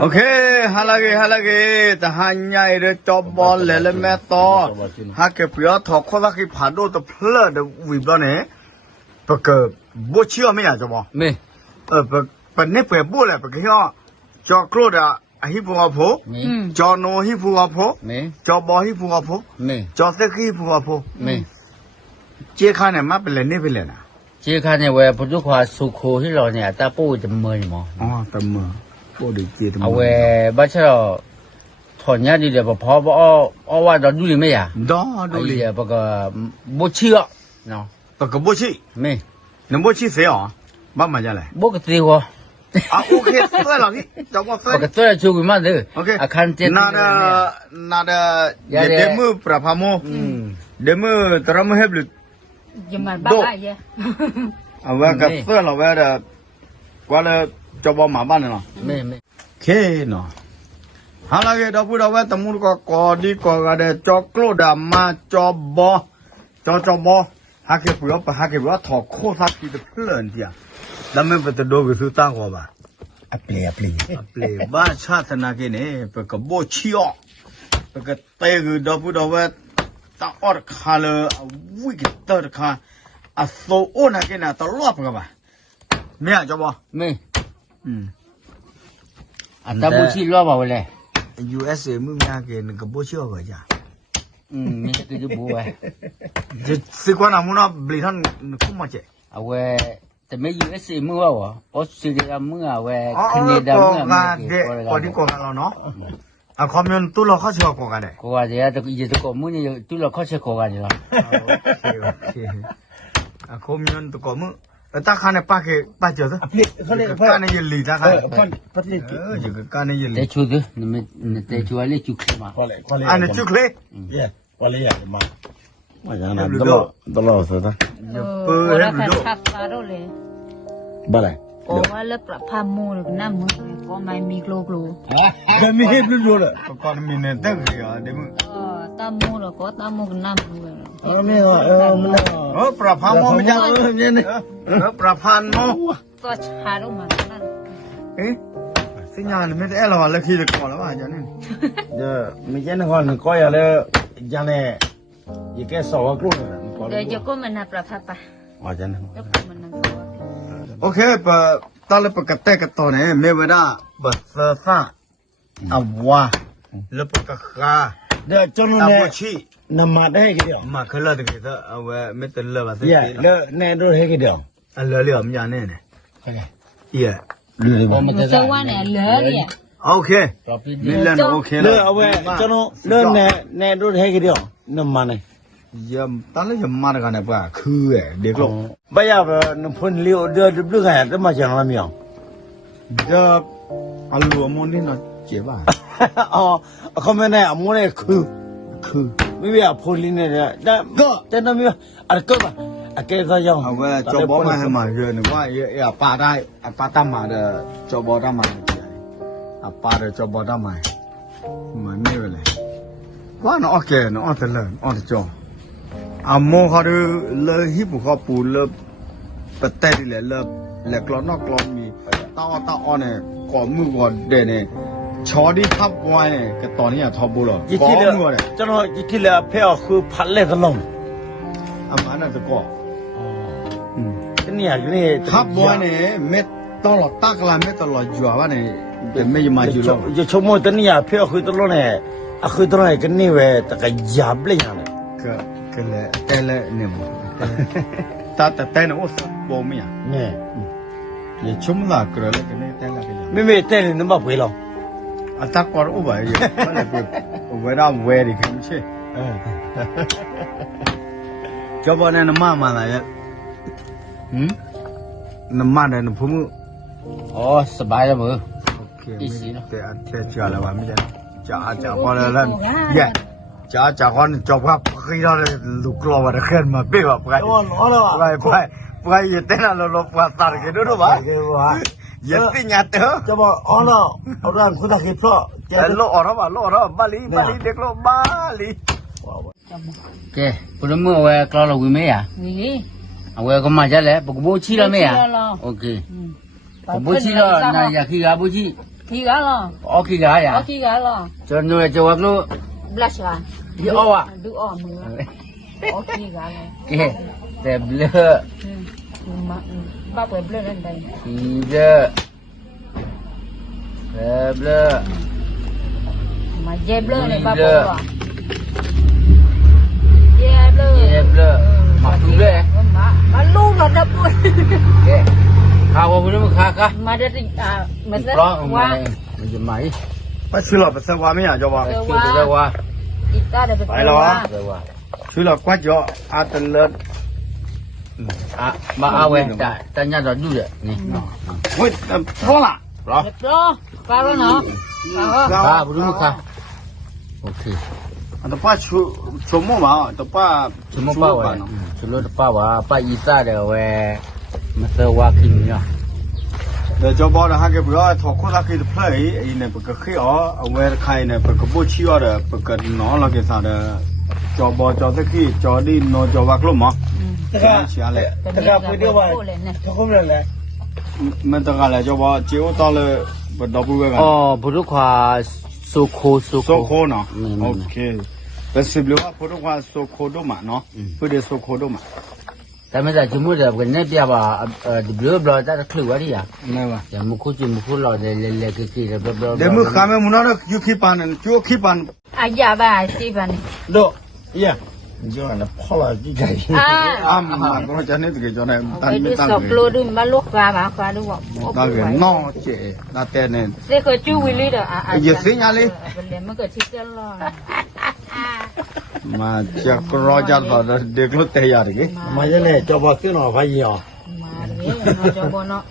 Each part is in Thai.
โอเคฮาลาเกแต่หันใหญ่เลยจอบบอลเลยแม่ต่อฮักเก็บยอดถอดข้อสักที่ผ่านโดนตัวเพลิดวิบล้อเนี่ยปกติบัวเชื่อไม่อยากจะบอกไม่ปนี่เปิดบัวเลยปกติว่าจอกรูดอะฮิพูอาโพจอโนฮิพูอาโพจอบอฮิพูอาโพจอเซกฮิพูอาโพเจ้าข้าเนี่ยมาเป็นเลยนี่เป็นเลยนะเจ้าข้าเนี่ยเว้ยพุทธควาสุโขที่เราเนี่ยตาปูจะเมื่อยมั้งอ๋อตาเมื่อปูดีเจ้าเอาเว้ยบ้าเช่าถอนยาดีเดี๋ยวพอเอาว่าเราดูเลยไหมอ่ะดูเลยปกติบัวเชื่อเนาะปกติบัวชื่อไม่น้ำบัวชื่อเสียอ๋อบ้ามาจะไรปกติวะโอเคสวยหรอที่จอบสวยปกติช่วยมาเด้อโอเคอาคารเจ็ดนาดเดมือประพามเดมือตระมือเฮบลุยังมาบ้าเยอะเอาไว้กับสวยเราไว้เด้อกว่าเลยจอบมาบ้านเนาะไม่เคเนาะฮาลาเกดอพูดเอาไว้ตมุนก็กอดีก็กระเดจอกโลดามาจอบจอบฮักเก็บเปลือกฮักเก็บว่าถอดโคตรที่จะเพลินที่อ่ะแล้วไม่เป็นตัวโดก็คือตั้งหัวบ่าเปลี่ยบ้านชาตินาเกเนี่ยเป็นกบเชียวเป็นกเตะคือดอพูดเอาไว้ตั้งอดคาเลยวิ่งเตอร์คาโซโอนาเกน่ะตลอดกันบ่าไม่อ่ะจอบไม่อันดับบุชีรอบเอาเลย USA มึงงานเกณฑ์กบเชียวบ่จ้ะไม่ใช่คือจะบัวจะสิ่งว่าน้ำมันอ่ะบลิทันคุ้มมาเจ๊เอาไว้แต่ไม่ USA มึงว่าวะออสเตรเลียมึงเอาไว้แคนาดามึงเอาไว้พอดีกว่าเราเนาะคอมมิวนิสต์ตัวเราเข้าเชื่อกว่ากันเลยกว่าเดี๋ยวจะยี่ตัวมึงเนี่ยตัวเราเข้าเชื่อกว่ากันเลยคอมมิวนิสต์ตัวมึงตาข้าเนี่ยป้าเจอสิข้าเนี่ยยืนลีตาข้าจะข้าเนี่ยยืนลีแต่ชูดูนี่แต่ชูอะไรชูเคลมาอันนี้ชูเคลว่าเลยอยากมาอย่างนั้นตลอดสุดนะแล้วก็ทักการ์เลยบ้าอะไรโอ้ว่าเลิกประพามูหรือน้ำมือก็ไม่มีโกลเดี๋ยวมีเห็บรู้เลยก่อนมีเนี่ยตั้งเลยเดี๋ยวมึงตามูหรือก็ตามูกับน้ำมือไม่มันประพามูไม่ใช่เนี่ยประพานมูก็ชาดูมานั่นสัญญาณไม่ได้เราเลยคิดก่อนแล้วว่าอย่างนี้ไม่ใช่นะคนก็อย่าเลยอย่างนี้ยี่แกสอบกลุ่มเดี๋ยวจะก็มันนับประพาปะอ๋อจังโอเคปะตอนเราปกติกันตอนนี้ไม่เวลาบัดเสือซ่าอาว่าแล้วปกติเดี๋ยวจนเนี่ยน้ำมาได้กี่เดียวมาขึ้นเลยกี่เดียวเอาไว้ไม่ตื่นเลยว่าสิแล้วเนี่ยดูให้กี่เดียวเลยมันยังเนี่ยเย่เจ้าว่าเนี่ยเลยโอเคนี่เลยโอเคเลยเอาไว้จนเนี่ยดูให้กี่เดียวน้ำมาเนี่ยตอนแรกยังมาได้กันเนี่ยป่ะคือเด็กลูกไม่อยากเป็นคนเลี้ยวเดือดเรื่องอะไรต้องมาจากอะไรมั้ยเดี๋ยวอาลูอามูนี่น่ะเจ็บป่ะอ๋อเขาไม่ได้อามูนี่คือไม่มีพลินเนี่ยแต่นั่นไม่อะไรก็ป่ะแกจะยังเอาไว้จอบมาให้มาเยอะนึกว่าป้าได้ป้าตามมาเด้อจอบได้มาป้าเด้อจอบได้มามันไม่เป็นไรว่าน้องโอเคน้องอันเลิศอันจออาโมเขาดูเลยฮิบุเขาปูเลยปะเตะเลยเลยกลอนนอกกลอนมีตาอ่อนเนี่ยก่อมือก่อนเด่นเนี่ยชอดีทับไว้เนี่ยก็ตอนนี้ทอบุหรอก่อมือเนี่ยจนยี่ที่เหลือเพื่อคือพันเล่ตลอดอามันน่าจะก่อเนี่ยนี่ทับไว้เนี่ยเม็ดตลอดตักละเม็ดตลอดจั่วว่าเนี่ยเป็นไม่ยมาอยู่หรอกจะชมว่าตัวนี้เพื่อคือตลอดเนี่ยคือตลอดกันนี่เว้ยแต่ก็ยับเลยอย่างเนี่ยก็เลยแต่เลยเนี่ยมั้งแต่เนี่ยโอ้สับโบมีอ่ะเนี่ยยังชุ่มละก็เลยกันเนี่ยแต่ละกันไม่แต่เลยนึกว่าไปหรอตักก่อนอุบายอยู่ก็เลยไปเวลาเวรีกันใช่จอบเนี่ยน้ำมันอะไรน้ำมันเนี่ยน้ำพุมืออ๋อสบายแล้วมือโอเคแต่เชื่อแล้วว่าไม่ใช่จะพอแล้วแย่จะคนจบครับคือเราลูกเราได้ขึ้นมาเปี้ยแบบไปยัดเต้นเราปัดตากันดูบ้ายัดตีนยัดเถอะจะบอกอ๋อเนาะเอาด้านคุณตาคิดเพราะโลอร์บาลีเด็กโลบาลีโอเคพอเมื่อวันกลางเราวิ่งไหมอ่ะเอาไว้ก็มาจะแล้วปกบูชีแล้วไหมอ่ะโอเคปกบูชีแล้วนายอยากขี้กับบูชี Khi gà lo. Ok gà ya. Khi gà lo. Cho nuôi cho vác luôn. Blush gà. Đi ô à. Đu ô mưa. Khi gà lo. Ok. Để blơ. Mà ba quay blur lên đây. Thì blơ. Để blơ. Mà dê blur này ba Blur. quay rồi. Dê blur. Dê blur. Mặc blur ya. Mà lu là đập luôn. Ok. Khao qua bữa khá khá. Mà đây mà rất Đó mà qua. này. Mình máy. 不去了，不是我们呀，叫吧？ Chưa được qua. Ít ta để Phải lo. Được qua. 去了关脚，啊，等了， À, mà ao về ta nhà đó du vậy. Nè. 喂，忘了，是吧？ Được đó. Qua đó nó. Ba bữa đúng khá. Ok. 啊，都把出门嘛，都把 Chúng nó bao vậy. Chúng nó bao à, ba ít ra để về mà sơ qua kinh nhá. 叫包的还给不要，他可他给的 play，呢不个黑啊，我看呢不个不需要的，不个拿了给啥的，叫包叫这去，叫的拿叫挖了嘛， တကား 下来， တကားပွေတော့ပါထောက်ခုမလဲ 没得干了，叫包结果到了不到不会干， Ồ, bữa lúc hòa số khô số 收 khô. 口呢，OK，但是不话普通话收口都嘛喏，不得收口都嘛， Tại bây giờ chúng mua được cái nếp bia bà bữa bữa ta đã khử đi à. 没吧？ Giờ mua khô chim mua khô lò để cái là bữa 但没看没木那个有去办的，就去办。 À dạ bà chị bà này. တော့အေး你就让他跑了几台 À. 啊，嘛，我讲你这个叫呢， Cái đứa 当 sọc 个， lô đừng mà lúc bà đúng không? 当个孬姐，那带呢， Thế khởi chú Willy đó à. Giờ sinh nhà đi. Vấn đề mới có thích chân lo. 嘛，这个老家把这这个带下的个， မရနဲ့ကြောပါသိတော့ဘာကြီးအောင် Mà đấy nó cho bọn nó.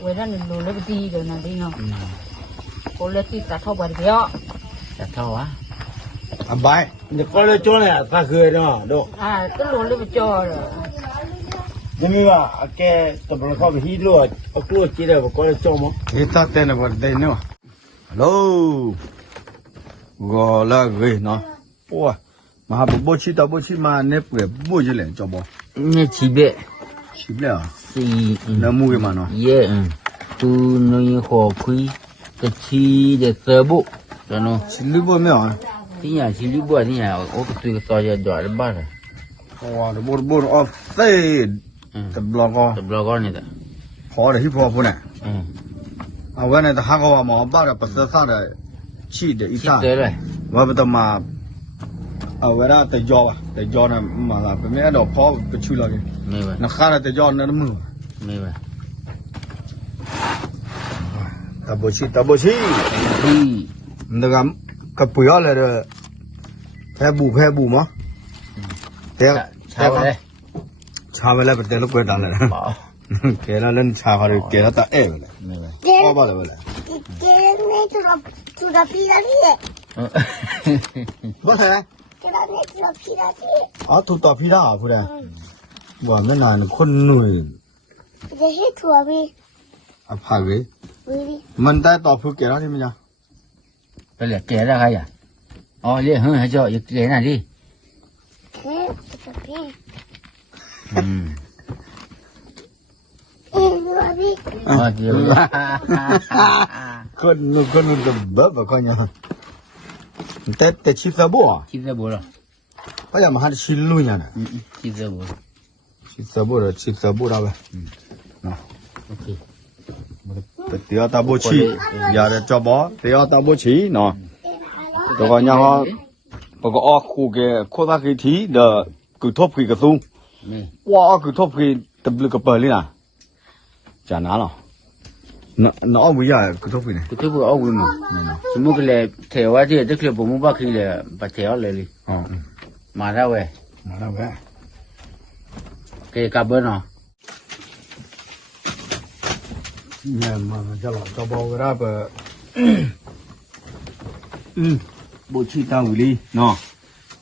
Với đó là lô lấy đi rồi nó đi nó. Cô lấy tí cả thâu bà đi đó. Chả thâu á. 啊拜， ဒီကောလည်းကျောင်းလိုက်သာခွေတော့တော့ À cái lô lấy cho rồi. ဒီမိကအကဲတဘလကောဟီလို့အခုကြည့်တယ်ကောလည်းကျောင်းမ 你咋带那个带呢？Hello，我那个喏，哇，嘛不去到不去嘛，那不不去了，叫不？ Nghe chỉ bệ. 去不了， Xì. 那木个嘛喏， Yeah. Tu nuôi hồ quý. Cái chi để sơ bộ. Cho nó. 去里不没有啊？ Tí nhà chỉ lý bùa tí nhà. Ô cái tùy cái to cho giỏi nó bắt rồi. 哇，这不哦，这这不老高， Tập lo con này ta. 好的，一泡不呢。 Ừ. 啊，我那他喊我嘛，把这不是啥的，气的一 Chít 下。 tới rồi. 我不得嘛，为了在家吧，在家呢嘛啦，不免到跑不去了的， Mê vậy. 那喊了在家那么， Mê vậy. 打不起，打不起， Thì. 那个不要来的，排补嘛，对， Sao vậy đây? 查回来不得了，怪单了， Bỏ. 给了人查好了，给了他爱回来， Mê vậy. 好吧的回来，不来，啊，土豆皮的回来，我们那คนหนุ่ย啊，怕个，มันได้ต่อผู้เกี่ยวที่มันจะ Đây là kẻ ra hay à? Ồ, liền hơn hả cho kẻ này đi. Ừ. Ờ, thì rồi. คนจะเบิบแบบคนยังแต่ชิซาบัว Chít ra bố rồi. เขาอยากมาหาชิลุยนะ Ừ, chít ra bố. ชิซาบัวชิซาบัวได้ไหม Ok. เตียวตาบัวชีอย่าได้จอบอเตียวตาบัวชีเนาะแต่ก็ยังว่าปกออกคู่แกโคตรกี่ทีเด้อคือทบกี่กระซุง Mê. ว้าคือทบกี่ตะบลึกกระเปิดเลยนะจานาหรอnó ở bây giờ cứ thúc này Cái thứ vừa ốc mà. Chúng mua cái lệ thèo á thì tức là bố mua bác khi là bà thèo lệ đi. Mà ra về. mà đâu vậy Cái cà bơ nó. nhà mà cho bò ra bờ bộ chi tao gửi đi nó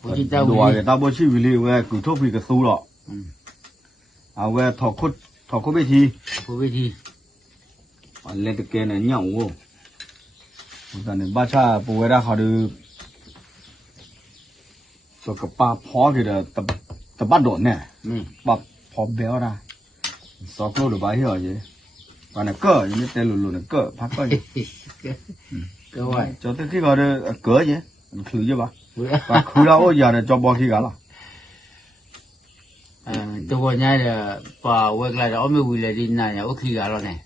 Bố chị tao đùa gửi cái tao bộ chi gửi đi về cứ thúc vì cái số đó à về thọ cốt biết chi bố biết gì. lên từ kia này nhậu vô ta này ba cha bố về ra họ được cho cái ba phó thì là tập bắt độn nè Mê. ba phó béo ra sáu kilo được bao nhiêu vậy còn này cỡ như tên lùn lùn này cỡ phát coi cái vậy cho tới khi vào đây cỡ chứ thử chưa bà và khử ra ôi giờ này cho bao khi cả là tôi vừa nhai là bà quay lại đó mới quỳ lại đi này ở khi cả rồi này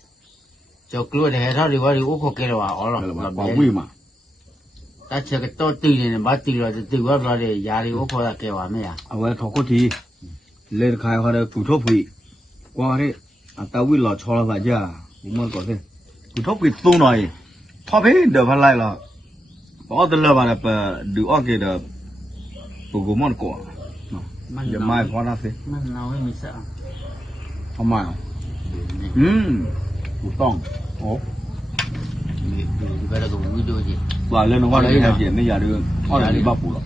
cho cứ để hết đi qua đi uống có cái là ở là bảo quy mà ta chơi cái to tì này bắt tì rồi tì qua rồi để giá đi uống có là cái gì mấy à ở đây thọ có thì lên khai hoa đây cụ thốt vị qua đấy tao quy lọ cho là vậy chứ cũng muốn có thế cụ thốt vị tu này thọ hết được phải lại là có tên là bạn là được ở cái đó cụ món cổ giờ mai có ra thế mình nói mình sợ không mai cụ tông ố mình bây giờ cũng vui vui gì và lên nó qua đây là chuyện bây giờ được ở đây bắt phụ rồi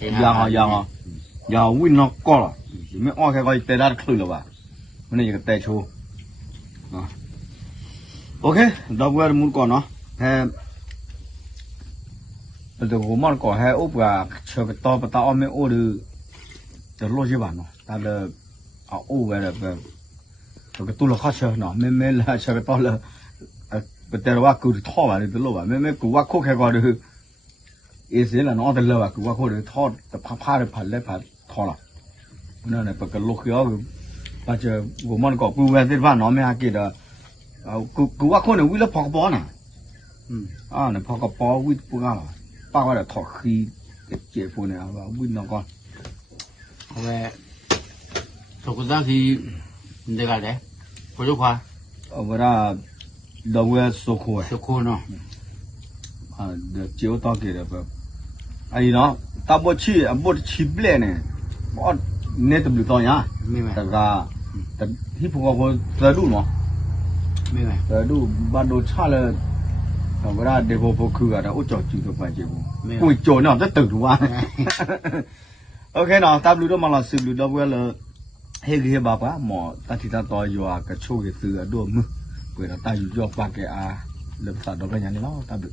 giờ họ win nó có rồi mới ở cái coi tê đã khử rồi bà cái này cái tê chua ok đâu có muốn còn nó hay từ của món cỏ hay úp và chờ cái to và tao mới ô được lo chứ bạn nó ta được ở ô về được cái tu là khó chờ nó mới là chờ cái to là cái tê là cứ thò vào được lo vào mới cứ khô cái gọi được ý sẽ là nó từ lo vào cứ khô được thò tập phá được phật lấy phật thò là nên là cái lo kia bây giờ của món cỏ cứ về thế vào nó mới kia đó cứ khô này quý là phật bó nè này phật bó quý bữa nào bao giờ thọ khi cái chế phụ này vào bên nó con về số của ta thì để cái đấy có chút khoa ở bên đó đầu về số khô nó được chiếu to kìa được ai đó ta bố chi bể này bố nên tụi to nhá tất cả tất hip hop có giờ đủ mà giờ đủ ban đầu cha là còn cái đó để vô khử cả đó ôi trời chịu được phải chịu ui trời nào rất tử quá ok nào ta lưu đó mà là sự lưu đó là hay cái bà bá mỏ ta thì ta to vô cái chỗ cái từ ở đuôi mưa bởi là ta dùng cho ba cái lập sản đó cái nhà này nó ta được